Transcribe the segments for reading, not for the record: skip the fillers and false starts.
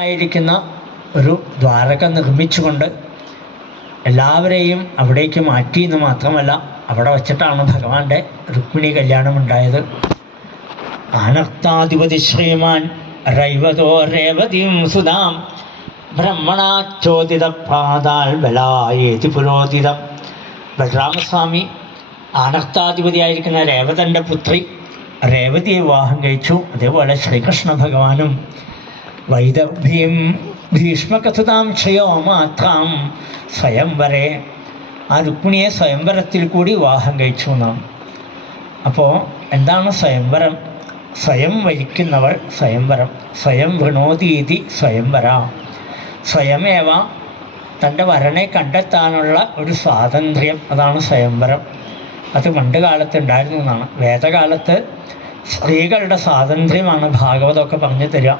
ആയിരിക്കുന്ന ഒരു ദ്വാരക നിർമ്മിച്ചുകൊണ്ട് എല്ലാവരെയും അവിടേക്ക് മാറ്റി എന്ന് മാത്രമല്ല, അവിടെ വച്ചിട്ടാണ് ഭഗവാന്റെ രുക്മിണി കല്യാണം ഉണ്ടായത്. ആനർത്താധിപതി ശ്രീമാൻ രൈവതോ രേവതിം സുധാം ബ്രഹ്മണാചോദിത പാതാൽ ബലായേതി പുരോഹിതം. ബലരാമസ്വാമി ആനർത്താധിപതിയായിരിക്കുന്ന രേവതൻ്റെ പുത്രി രേവതിയെ വിവാഹം കഴിച്ചു. അതേപോലെ ശ്രീകൃഷ്ണ ഭഗവാനും വൈദർഭ്യം ഭീഷ്മകഥതാം ക്ഷയോ മാത്രം സ്വയംവരെ, ആ രുക്മിണിയെ സ്വയംവരത്തിൽ കൂടി വിവാഹം കഴിച്ചു എന്നാണ്. അപ്പോൾ എന്താണ് സ്വയംവരം? സ്വയം വരിക്കുന്നവൾ സ്വയംവരം. സ്വയം വൃണോതീതി സ്വയംവര. സ്വയമേവ തൻ്റെ വരനെ കണ്ടെത്താനുള്ള ഒരു സ്വാതന്ത്ര്യം, അതാണ് സ്വയംവരം. അത് പണ്ട് കാലത്ത് ഉണ്ടായിരുന്നു എന്നാണ്. വേദകാലത്ത് സ്ത്രീകളുടെ സ്വാതന്ത്ര്യമാണ് ഭാഗവതമൊക്കെ പറഞ്ഞു തരിക.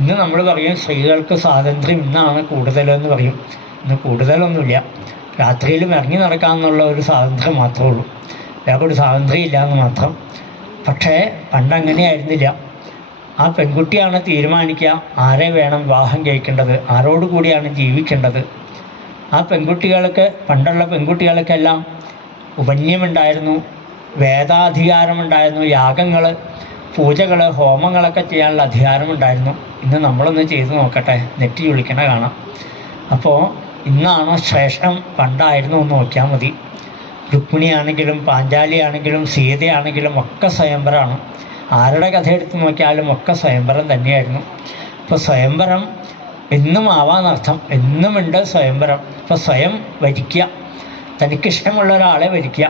ഇന്ന് നമ്മൾ പറയും സ്ത്രീകൾക്ക് സ്വാതന്ത്ര്യം ഇന്നാണ് കൂടുതലെന്ന് പറയും. ഇന്ന് കൂടുതലൊന്നുമില്ല. രാത്രിയിലും ഇറങ്ങി നടക്കാമെന്നുള്ള ഒരു സ്വാതന്ത്ര്യം മാത്രമേ ഉള്ളൂ. വേറെ ഒരു സ്വാതന്ത്ര്യം ഇല്ല എന്ന് മാത്രം. പക്ഷേ പണ്ടങ്ങനെയായിരുന്നില്ല. ആ പെൺകുട്ടിയാണ് തീരുമാനിക്കുക ആരെ വേണം വിവാഹം കഴിക്കേണ്ടത്, ആരോടുകൂടിയാണ് ജീവിക്കേണ്ടത്. ആ പെൺകുട്ടികൾക്ക്, പണ്ടുള്ള പെൺകുട്ടികൾക്കെല്ലാം ഉപന്യമുണ്ടായിരുന്നു, വേദാധികാരമുണ്ടായിരുന്നു, യാഗങ്ങൾ, പൂജകൾ, ഹോമങ്ങളൊക്കെ ചെയ്യാനുള്ള അധികാരമുണ്ടായിരുന്നു. ഇന്ന് നമ്മളൊന്ന് ചെയ്തു നോക്കട്ടെ, നെറ്റി ചുളിക്കണ കാണാം. അപ്പോൾ ഇന്നാണോ ശ്രേഷ്ഠം പണ്ടായിരുന്നു എന്ന് നോക്കിയാൽ മതി. രുക്മിണിയാണെങ്കിലും പാഞ്ചാലിയാണെങ്കിലും സീതയാണെങ്കിലും ഒക്കെ സ്വയംവരമാണ്. ആരുടെ കഥ എടുത്ത് നോക്കിയാലും ഒക്കെ സ്വയംവരം തന്നെയായിരുന്നു. ഇപ്പോൾ സ്വയംവരം എന്നും ആവാന്നർത്ഥം, എന്നുമുണ്ട് സ്വയംവരം. ഇപ്പോൾ സ്വയം വരിക്കുക, തനിക്കിഷ്ടമുള്ള ഒരാളെ വരിക്കുക.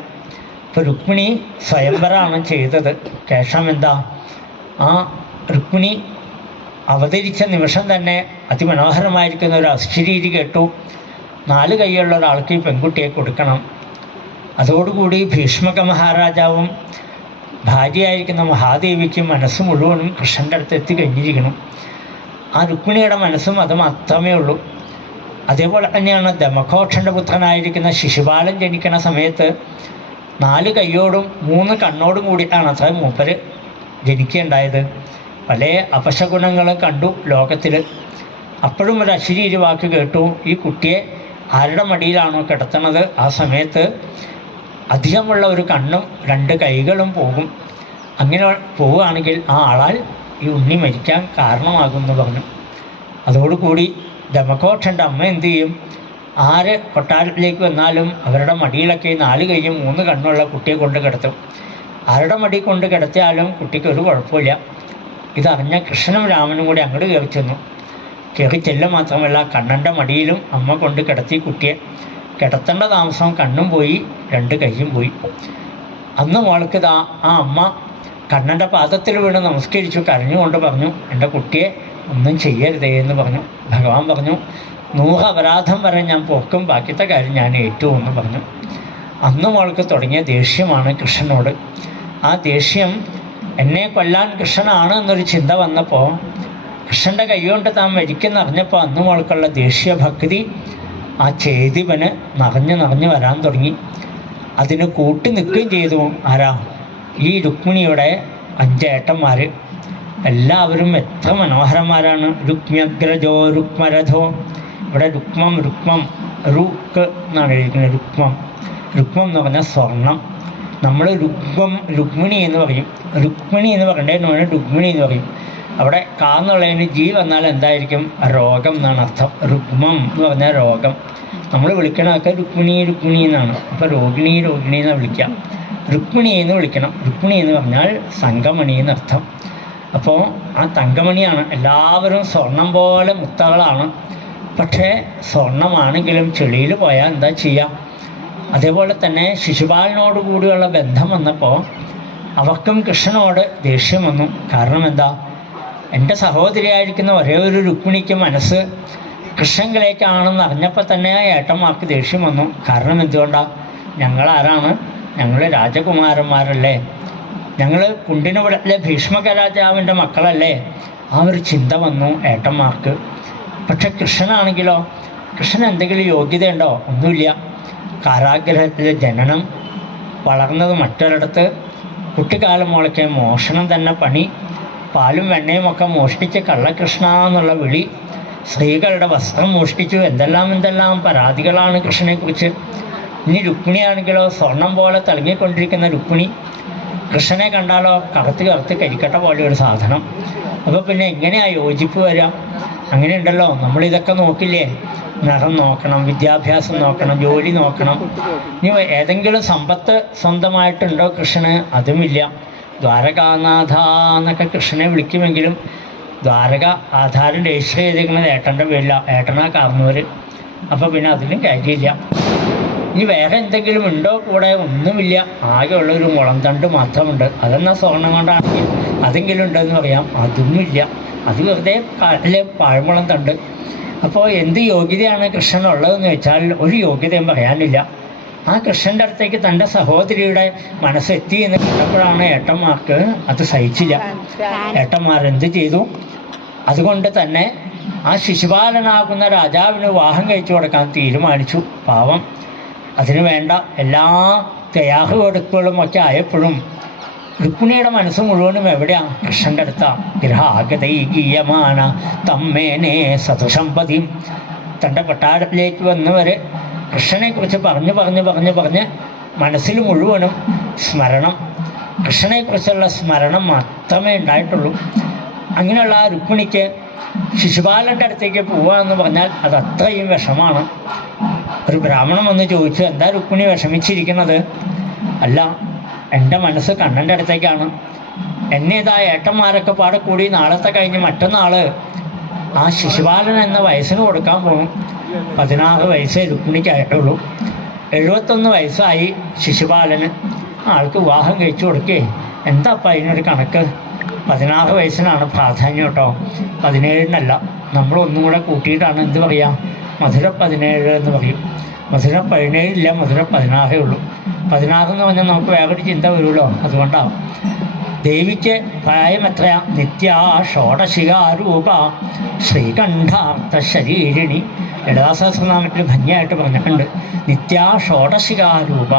ഇപ്പോൾ രുക്മിണി സ്വയംവരമാണ് ചെയ്തത്. ശേഷം എന്താ, ആ രുക്മിണി അവതരിച്ച നിമിഷം തന്നെ അതിമനോഹരമായിരിക്കുന്ന ഒരു അശ്വരീരി കേട്ടു. 4 കൈയുള്ള ഒരാൾക്ക് ഈ പെൺകുട്ടിയെ കൊടുക്കണം. അതോടുകൂടി ഭീഷ്മക മഹാരാജാവും ഭാര്യയായിരിക്കുന്ന മഹാദേവിക്കും മനസ്സ് മുഴുവനും കൃഷ്ണൻ്റെ അടുത്ത് എത്തിക്കഴിഞ്ഞിരിക്കണം. ആ രുക്മിണിയുടെ മനസ്സും അത് മാത്രമേ ഉള്ളൂ. അതേപോലെ തന്നെയാണ് ദമഘോഷൻ്റെ പുത്രനായിരിക്കുന്ന ശിശുപാലൻ ജനിക്കുന്ന സമയത്ത് 4 കൈയോടും 3 കണ്ണോടും കൂടിയിട്ടാണ് അത്ര മൂപ്പര് ജനിക്കുകയുണ്ടായത്. പല അപശകുണങ്ങൾ കണ്ടു ലോകത്തിൽ. അപ്പോഴും ഒരു അശരീരി വാക്ക് കേട്ടു, ഈ കുട്ടിയെ ആരുടെ മടിയിലാണോ കിടത്തുന്നത് ആ സമയത്ത് അധികമുള്ള ഒരു കണ്ണും 2 കൈകളും പോകും. അങ്ങനെ പോവുകയാണെങ്കിൽ ആ ആളാൽ ഈ ഉണ്ണി മരിക്കാൻ കാരണമാകുമെന്ന് പറഞ്ഞു. അതോടുകൂടി ദമഘോഷൻ്റെ അമ്മ എന്തു ചെയ്യും, ആര് കൊട്ടാരത്തിലേക്ക് വന്നാലും അവരുടെ മടിയിലൊക്കെ 4 കൈയും 3 കണ്ണുള്ള കുട്ടിയെ കൊണ്ട് കിടത്തും. ആരുടെ മടി കൊണ്ട് കിടത്തിയാലും കുട്ടിക്ക് ഒരു കുഴപ്പമില്ല. ഇതറിഞ്ഞ കൃഷ്ണനും രാമനും കൂടി അങ്ങോട്ട് കയറി ചെന്നു. കയറി ചെല്ലുക മാത്രമല്ല, കണ്ണൻ്റെ മടിയിലും അമ്മ കൊണ്ട് കിടത്തി കുട്ടിയെ. കിടത്തേണ്ട താമസം കണ്ണും പോയി 2 കൈയും പോയി. അന്ന് മോൾക്ക് ആ അമ്മ കണ്ണൻ്റെ പാദത്തിൽ വീണ് നമസ്കരിച്ചു, കരഞ്ഞുകൊണ്ട് പറഞ്ഞു, എൻ്റെ കുട്ടിയെ ഒന്നും ചെയ്യരുതേ എന്ന് പറഞ്ഞു. ഭഗവാൻ പറഞ്ഞു, 100 അപരാധം വരെ ഞാൻ പോക്കും, ബാക്കിത്തെ കാര്യം ഞാൻ ഏറ്റു എന്ന് പറഞ്ഞു. അന്ന് മോൾക്ക് തുടങ്ങിയ ദേഷ്യമാണ് കൃഷ്ണനോട്. ആ ദേഷ്യം എന്നെ കൊല്ലാൻ കൃഷ്ണനാണ് എന്നൊരു ചിന്ത വന്നപ്പോൾ, കൃഷ്ണൻ്റെ കൈകൊണ്ട് താൻ മരിക്കുന്നറിഞ്ഞപ്പോൾ അന്ന് മോൾക്കുള്ള ദേഷ്യഭക്തി ആ ചേതിവന് നിറഞ്ഞു വരാൻ തുടങ്ങി. അതിന് കൂട്ടി നിൽക്കുകയും ചെയ്തു. ആരാ? ഈ രുക്മിണിയുടെ 5 ഏട്ടന്മാർ. എല്ലാവരും എത്ര മനോഹരന്മാരാണ്. രുക്മ്യഗ്രജോ രുക്മരഥോ. ഇവിടെ രുക്മം റുക്ക് എന്നാണ് എഴുതിക്കുന്നത്. രുക്മം എന്ന് പറഞ്ഞാൽ സ്വർണം. നമ്മൾ രുക്മിണി എന്ന് പറയും. രുക്മിണി എന്ന് പറയേണ്ടതിനാണ് രുക്മിണി എന്ന് പറയും. അവിടെ കാന്നുള്ളതിന് ജീ വന്നാൽ എന്തായിരിക്കും? രോഗം എന്നാണ് അർത്ഥം. രുക്മം എന്ന് പറഞ്ഞാൽ രോഗം. നമ്മൾ വിളിക്കണമൊക്കെ രുക്മിണി എന്നാണ്. അപ്പോൾ രോഗിണി എന്നാണ് വിളിക്കുക. രുക്മിണി എന്ന് വിളിക്കണം. രുക്മിണി എന്ന് പറഞ്ഞാൽ സംഗമണി എന്നർത്ഥം. അപ്പോൾ ആ തങ്കമണിയാണ്. എല്ലാവരും സ്വർണം പോലെ മുത്തകളാണ്. പക്ഷേ സ്വർണമാണെങ്കിലും ചെളിയിൽ പോയാൽ എന്താ ചെയ്യുക? അതേപോലെ തന്നെ ശിശുപാലനോട് കൂടിയുള്ള ബന്ധം വന്നപ്പോൾ അവർക്കും കൃഷ്ണനോട് ദേഷ്യം വന്നു. കാരണം എന്താ? എൻ്റെ സഹോദരിയായിരിക്കുന്ന ഒരേ ഒരു രുക്മിണിക്ക് മനസ്സ് കൃഷ്ണങ്കിലേക്കാണെന്ന് അറിഞ്ഞപ്പോൾ തന്നെ ഏട്ടന്മാർക്ക് ദേഷ്യം വന്നു. കാരണം എന്തുകൊണ്ടാണ്? ഞങ്ങളാരാണ്? ഞങ്ങൾ രാജകുമാരന്മാരല്ലേ, ഞങ്ങൾ കുണ്ടിനുപുരത്തിലെ ഭീഷ്മക രാജാവിൻ്റെ മക്കളല്ലേ? ആ ഒരു ചിന്ത വന്നു ഏട്ടന്മാർക്ക്. പക്ഷെ കൃഷ്ണനാണെങ്കിലോ, കൃഷ്ണൻ എന്തെങ്കിലും യോഗ്യതയുണ്ടോ? ഒന്നുമില്ല. കാരാഗ്രഹത്തിലെ ജനനം, വളർന്നത് മറ്റൊരിടത്ത്, കുട്ടിക്കാലം മുളയ്ക്ക് മോഷണം തന്നെ പണി, പാലും വെണ്ണയും ഒക്കെ മോഷ്ടിച്ച് കള്ളകൃഷ്ണ എന്നുള്ള വിളി, സ്ത്രീകളുടെ വസ്ത്രം മോഷ്ടിച്ചു, എന്തെല്ലാം പരാതികളാണ് കൃഷ്ണനെക്കുറിച്ച്. ഇനി രുക്മിണിയാണെങ്കിലോ സ്വർണം പോലെ തിളങ്ങിക്കൊണ്ടിരിക്കുന്ന രുക്മിണി, കൃഷ്ണനെ കണ്ടാലോ കറുത്ത് കരിക്കട്ട പോലെ ഒരു സാധനം. അപ്പോൾ പിന്നെ എങ്ങനെയാ യോജിപ്പ് വരാം? അങ്ങനെയുണ്ടല്ലോ, നമ്മളിതൊക്കെ നോക്കില്ലേ, നിറം നോക്കണം, വിദ്യാഭ്യാസം നോക്കണം, ജോലി നോക്കണം. ഇനി ഏതെങ്കിലും സമ്പത്ത് സ്വന്തമായിട്ടുണ്ടോ കൃഷ്ണന്? അതുമില്ല. ദ്വാരകാനാഥ എന്നൊക്കെ കൃഷ്ണനെ വിളിക്കുമെങ്കിലും ദ്വാരക ആധാരം രജിസ്റ്റർ ചെയ്തിരിക്കുന്നത് ഏട്ടൻ്റെ പേരില്ല, ഏട്ടനാ കാരണവർ. അപ്പോൾ പിന്നെ അതിലും കാര്യമില്ല. ഇനി വേറെ എന്തെങ്കിലും ഉണ്ടോ കൂടെ? ഒന്നുമില്ല. ആകെയുള്ള ഒരു മുളംതണ്ട് മാത്രമുണ്ട്. അതെന്നാ സ്വർണ്ണം കൊണ്ടാണെങ്കിൽ അതെങ്കിലും ഉണ്ടെന്ന് പറയാം, അതൊന്നുമില്ല. അത് വെറുതെ കാട്ടിലെ പാഴ്മുളം തണ്ട്. അപ്പോൾ എന്ത് യോഗ്യതയാണ് കൃഷ്ണനുള്ളതെന്ന് വെച്ചാൽ ഒരു യോഗ്യതയും പറയാനില്ല. ആ കൃഷ്ണൻ്റെ അടുത്തേക്ക് തൻ്റെ സഹോദരിയുടെ മനസ്സെത്തി എന്ന് കണ്ടപ്പോഴാണ് ഏട്ടന്മാർക്ക് അത് സഹിച്ചില്ല. ഏട്ടന്മാർ എന്ത് ചെയ്തു? അതുകൊണ്ട് തന്നെ ആ ശിശുപാലനാകുന്ന രാജാവിന് വിവാഹം കഴിച്ചു കൊടുക്കാൻ തീരുമാനിച്ചു. പാവം, അതിനു വേണ്ട എല്ലാ തയ്യാറെടുപ്പുകളും ഒക്കെ ആയപ്പോഴും രുക്മിണിയുടെ മനസ്സ് മുഴുവനും എവിടെയാണ്? കൃഷ്ണൻ്റെ അടുത്താണ്. ഗൃഹാഗതൈകീയമാന തമ്മേനെ സതുസമ്പതിയും. തൻ്റെ കൊട്ടാരത്തിലേക്ക് വന്നവർ കൃഷ്ണനെക്കുറിച്ച് പറഞ്ഞ് മനസ്സിൽ മുഴുവനും സ്മരണം, കൃഷ്ണനെക്കുറിച്ചുള്ള സ്മരണം മാത്രമേ ഉണ്ടായിട്ടുള്ളൂ. അങ്ങനെയുള്ള ആ രുക്മിണിക്ക് ശിശുപാലൻ്റെ അടുത്തേക്ക് പോവാന്ന് പറഞ്ഞാൽ അത് അത്രയും വിഷമാണ്. ഒരു ബ്രാഹ്മണൻ വന്ന് ചോദിച്ചു, എന്താ രുക്മിണി വിഷമിച്ചിരിക്കുന്നത്? അല്ല, എൻ്റെ മനസ്സ് കണ്ണൻ്റെ അടുത്തേക്കാണ്. എന്നെ ഇതാ ഏട്ടന്മാരൊക്കെ പാടെ കൂടി നാളത്തെ കഴിഞ്ഞ് മറ്റന്നാൾ ആ ശിശുപാലൻ എന്ന വയസ്സിന് കൊടുക്കാൻ പോകും. 16 വയസ്സേ രുക്മിണിക്കായിട്ടുള്ളൂ. 71 വയസ്സായി ശിശുപാലന്. ആൾക്ക് വിവാഹം കഴിച്ചു കൊടുക്കേ. എന്താ അപ്പം അതിനൊരു കണക്ക്? 16 വയസ്സിനാണ് പ്രാധാന്യം കേട്ടോ, 17-നല്ല. നമ്മളൊന്നും കൂടെ കൂട്ടിയിട്ടാണ് എന്ത് പറയുക, മധുര 17 എന്ന് പറയും. മധുര 17 ഇല്ല, മധുര 16 ഉള്ളൂ. 16 എന്ന് പറഞ്ഞാൽ നമുക്ക് വേറൊരു ചിന്ത വരുമല്ലോ, അതുകൊണ്ടാണ്. ദേവിക്ക് പ്രായം എത്രയാ? നിത്യാ ഷോഡശികാരൂപ ശ്രീകണ്ഠാർത്ഥ ശരീരിണി. ലളിതാസഹസ്രനാമത്തിൽ ഭംഗിയായിട്ട് പറഞ്ഞിട്ടുണ്ട്. നിത്യാ ഷോഡശികാരൂപ.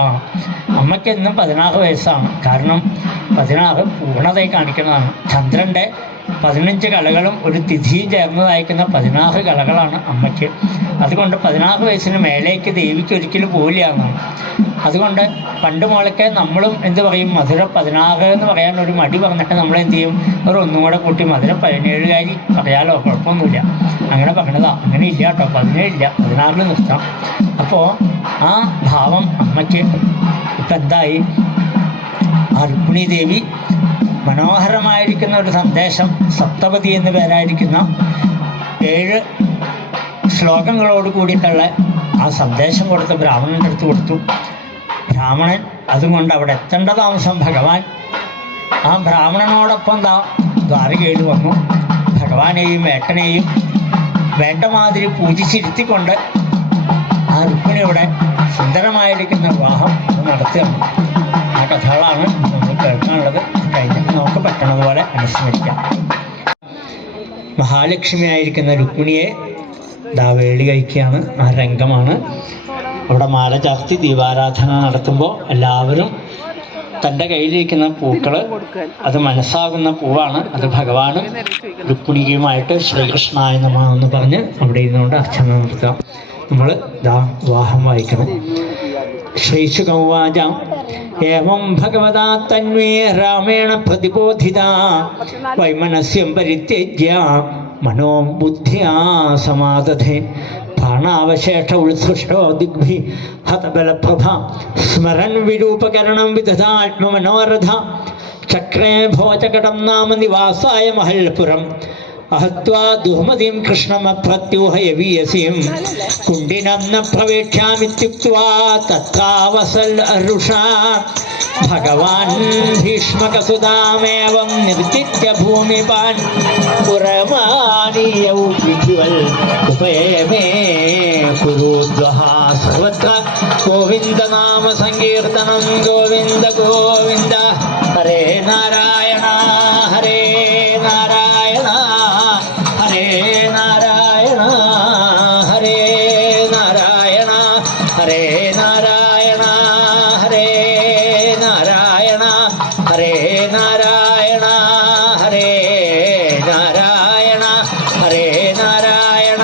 അമ്മയ്ക്കെന്നും 16 വയസ്സാണ്. കാരണം 16 പൂർണ്ണതയെ കാണിക്കുന്നതാണ്. ചന്ദ്രൻ്റെ 15 കലകളും ഒരു തിഥിയും ചേർന്ന് അയക്കുന്ന 16 കലകളാണ് അമ്മയ്ക്ക്. അതുകൊണ്ട് 16 വയസ്സിന് മേലേക്ക് ദേവിക്ക് ഒരിക്കലും പോവില്ല എന്നാണ്. അതുകൊണ്ട് പണ്ട് മുളയ്ക്ക് നമ്മളും എന്ത് പറയും, മധുര 16 എന്ന് പറയാൻ ഒരു മടി പറഞ്ഞിട്ട് നമ്മളെന്ത് ചെയ്യും, ഒന്നും കൂടെ കൂട്ടി മധുര 17കാരി പറയാലോ, കുഴപ്പമൊന്നുമില്ല. അങ്ങനെ പറഞ്ഞതാ. അങ്ങനെ ഇല്ല കേട്ടോ, 17 ഇല്ല, 16 നിർത്താം. അപ്പോൾ ആ ഭാവം അമ്മയ്ക്ക് ഇപ്പം എന്തായി? ആ രുക്മിണി ദേവി മനോഹരമായിരിക്കുന്ന ഒരു സന്ദേശം, സപ്തപതി എന്ന് പേരായിരിക്കുന്ന 7 ശ്ലോകങ്ങളോട് കൂടിയിട്ടുള്ള ആ സന്ദേശം കൊടുത്ത് ബ്രാഹ്മണൻ്റെ അടുത്ത് കൊടുത്തു. ബ്രാഹ്മണൻ അതുകൊണ്ട് അവിടെ എത്തേണ്ട താമസം ഭഗവാൻ ആ ബ്രാഹ്മണനോടൊപ്പം ദ്വാരകയിൽ വന്നു. ഭഗവാനെയും ഏട്ടനെയും വേണ്ട മാതിരി പൂജിച്ചിരുത്തിക്കൊണ്ട് ആ രുക്മിണിയുടെ സുന്ദരമായിരിക്കുന്ന വിവാഹം നടത്തുകയാണ്. ആ കഥകളാണ് നമ്മൾ കേൾക്കാനുള്ളത്. കഴിഞ്ഞിട്ട് നമുക്ക് പറ്റണതുപോലെ അനുസ്മരിക്കാം. മഹാലക്ഷ്മിയായിരിക്കുന്ന രുക്മിണിയെ വേളി കഴിക്കുകയാണ്. ആ രംഗമാണ്. അവിടെ മാല ചാർത്തി ദീപാരാധന നടത്തുമ്പോൾ എല്ലാവരും തൻ്റെ കയ്യിലിരിക്കുന്ന പൂക്കൾ, അത് മനസ്സാകുന്ന പൂവാണ്. അത് ഭഗവാനും രുക്മിണിയുമായിട്ട് ശ്രീകൃഷ്ണായ നമഃ എന്ന് പറഞ്ഞ് അവിടെ ഇരുന്നുകൊണ്ട് അർച്ചന നടത്താം. നമ്മൾ വിവാഹം വായിക്കണം. ശ്രീശുകൗവാച ഏവം ഭഗവതാ തന്വേ രാമേണ പ്രതിബോധിതാ വൈമനസ്യം പരിത്യജ്യ മനോ ബുദ്ധ്യാ സമാദധേ പ്രാണാവശേഷ ഉത്സൃഷ്ടോ ദിഗ്ഭി ഹതബലപ്രഭ സ്മരൻ വിരൂപകരണം വിദധാത്മമനോരഥ ചക്രേ ഭോജകടം നാമ നിവാസായ മഹൽപുരം അഹത്വാ ദുഹ്മതിം കൃഷ്ണമപ്രത്യൂഹയവീയസീം കുണ്ടിനം ന പ്രവേക്ഷ്യാമിത്യുക്ത്വാ തത്രാവസൽ അരുഷാ ഭഗവാൻ ഭീഷ്മകസുതാമേവം നിർജിത്യ ഭൂമിപാൻ പുരമാനീയൗ വിധിവൽ ഉപേമേ കുരുദ്വഹ സർവത്ര ഗോവിന്ദനാമ സങ്കീർത്തനം ഗോവിന്ദ ഗോവിന്ദ ഹരേ നാരായണ ഹരേ നാരായണ ഹരേ നാരായണ ഹരേ നാരായണ ഹരേ നാരായണ ഹരേ നാരായണ ഹരേ നാരായണ ഹരേ നാരായണ ഹരേ നാരായണ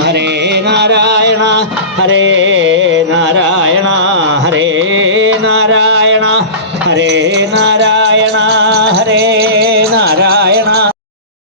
ഹരേ നാരായണ ഹരേ നാരായണ ഹരേ നാരായണ ഹരേ നാരായണ